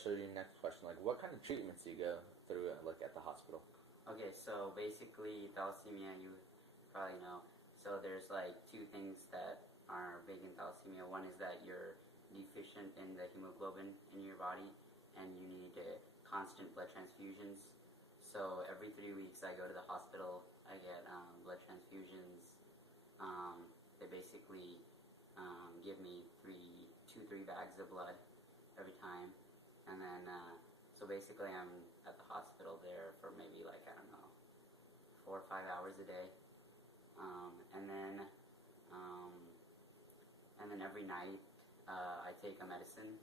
so your next question, like, what kind of treatments do you go through, like, at the hospital? Okay, so basically thalassemia, you probably know. So there's like two things that are big in thalassemia. One is that you're deficient in the hemoglobin in your body, and you need constant blood transfusions. So every 3 weeks I go to the hospital, I get blood transfusions. They basically give me three bags of blood every time, and then so basically I'm at the hospital there for maybe like, I don't know, 4 or 5 hours a day, and then every night I take a medicine.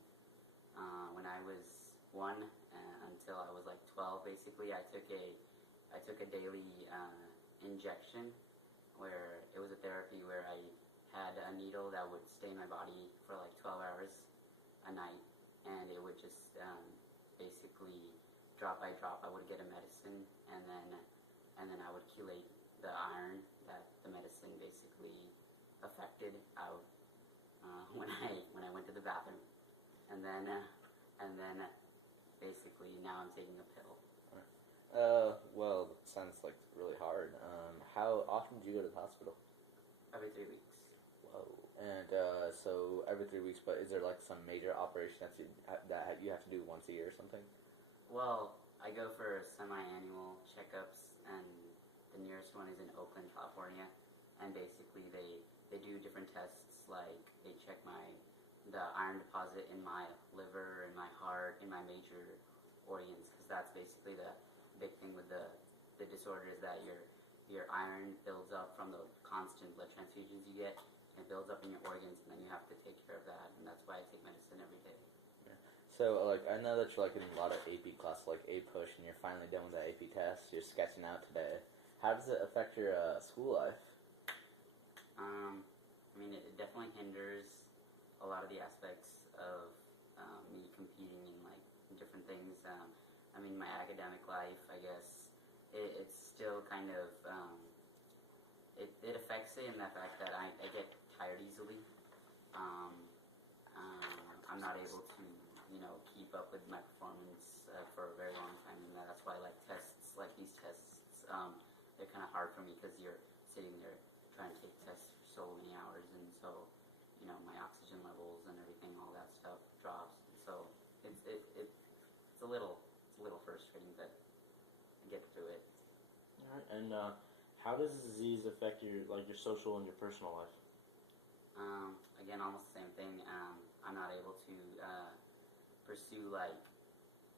When I was 1 until I was like 12, basically I took a daily injection where it was a therapy where I had a needle that would stay in my body for like 12 hours a night, and it would just basically drop by drop I would get a medicine, and then I would chelate the iron that the medicine basically affected out when I went to the bathroom, and then basically now I'm taking a pill. Well, it sounds like really hard. How often do you go to the hospital? Every 3 weeks. Whoa. And so every 3 weeks, but is there like some major operation that you have to do once a year or something? Well, I go for semi-annual checkups, and the nearest one is in Oakland, California, and basically they do different tests, like they check the iron deposit in my liver, in my heart, in my major organs, because that's basically the big thing with the disorder, is that your iron builds up from the constant blood transfusions you get. It builds up in your organs, and then you have to take care of that, and that's why I take medicine every day. Yeah. So, like, I know that you're, like, in a lot of AP classes, like A-Push, and you're finally done with the AP test. You're sketching out today. How does it affect your school life? I mean, it definitely hinders a lot of the aspects of me competing in, like, different things. I mean, my academic life, I guess, it's still kind of, it affects it in the fact that I get tired easily. I'm not able to, keep up with my performance for a very long time, and that's why, like, these tests, they're kind of hard for me, because you're sitting there trying to take tests for so many hours, and so, my oxygen levels and everything, all that stuff drops. So it's a little frustrating, but I get through it. All right, and how does the disease affect your social and your personal life? Again, almost the same thing. I'm not able to pursue, like,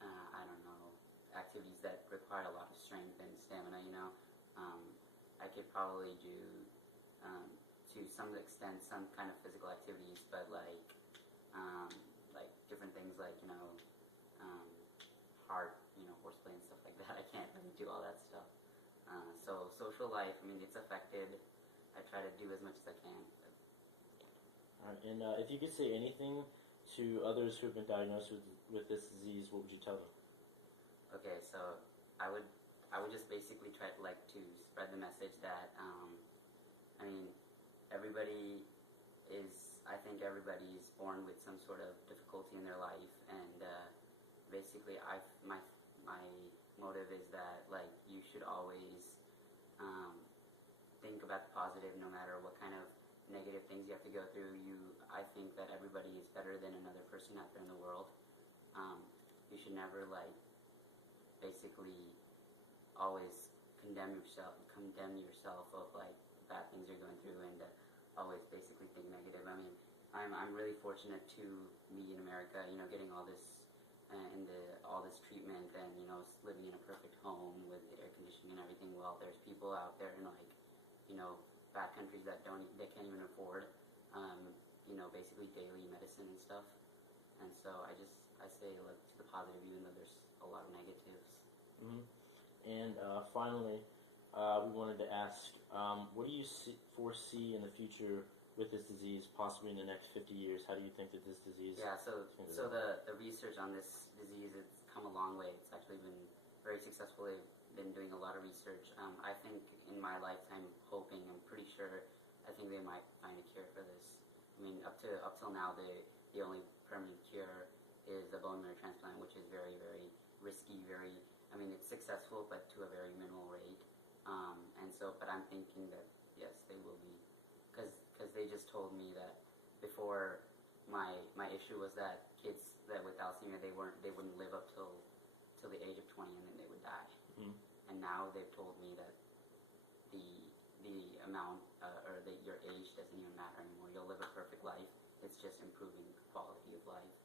I don't know, activities that require a lot of strength and stamina. I could probably do, to some extent, some kind of physical activities, but like different things like, heart, horseplay and stuff like that. I can't really do all that stuff. So social life, I mean, it's affected. I try to do as much as I can. All right, and if you could say anything to others who have been diagnosed with this disease, what would you tell them? Okay, so I would just basically try to spread the message that I mean, I think everybody is born with some sort of difficulty in their life, and basically my motive is that, like, you should always think about the positive, no matter what kind of negative things you have to go through. I think that everybody is better than another person out there in the world. You should never, like, basically always condemn yourself of, like, bad things you're going through, and always basically think negative. I mean, I'm really fortunate to be in America, getting all this all this treatment, and living in a perfect home with air conditioning and everything. Well, there's people out there in, like, bad countries that can't even afford basically daily medicine and stuff. And so I say, look to the positive, even though there's a lot of negatives. Mm-hmm. And finally, we wanted to ask, what do you foresee in the future with this disease, possibly in the next 50 years? How do you think that this disease... Yeah, so the research on this disease, it's come a long way. It's actually been very successful. They've been doing a lot of research. I think in my lifetime, I'm pretty sure, I think they might find a cure for this. I mean, up till now, the only permanent cure is a bone marrow transplant, which is very, very risky. I mean, it's successful, but to a very minimal rate. But I'm thinking that yes, they will be, because they just told me that before my issue was that kids that with thalassemia they wouldn't live up till the age of 20 and then they would die. Mm. And now they've told me that the amount or that your age doesn't even matter anymore. You'll live a perfect life. It's just improving quality of life.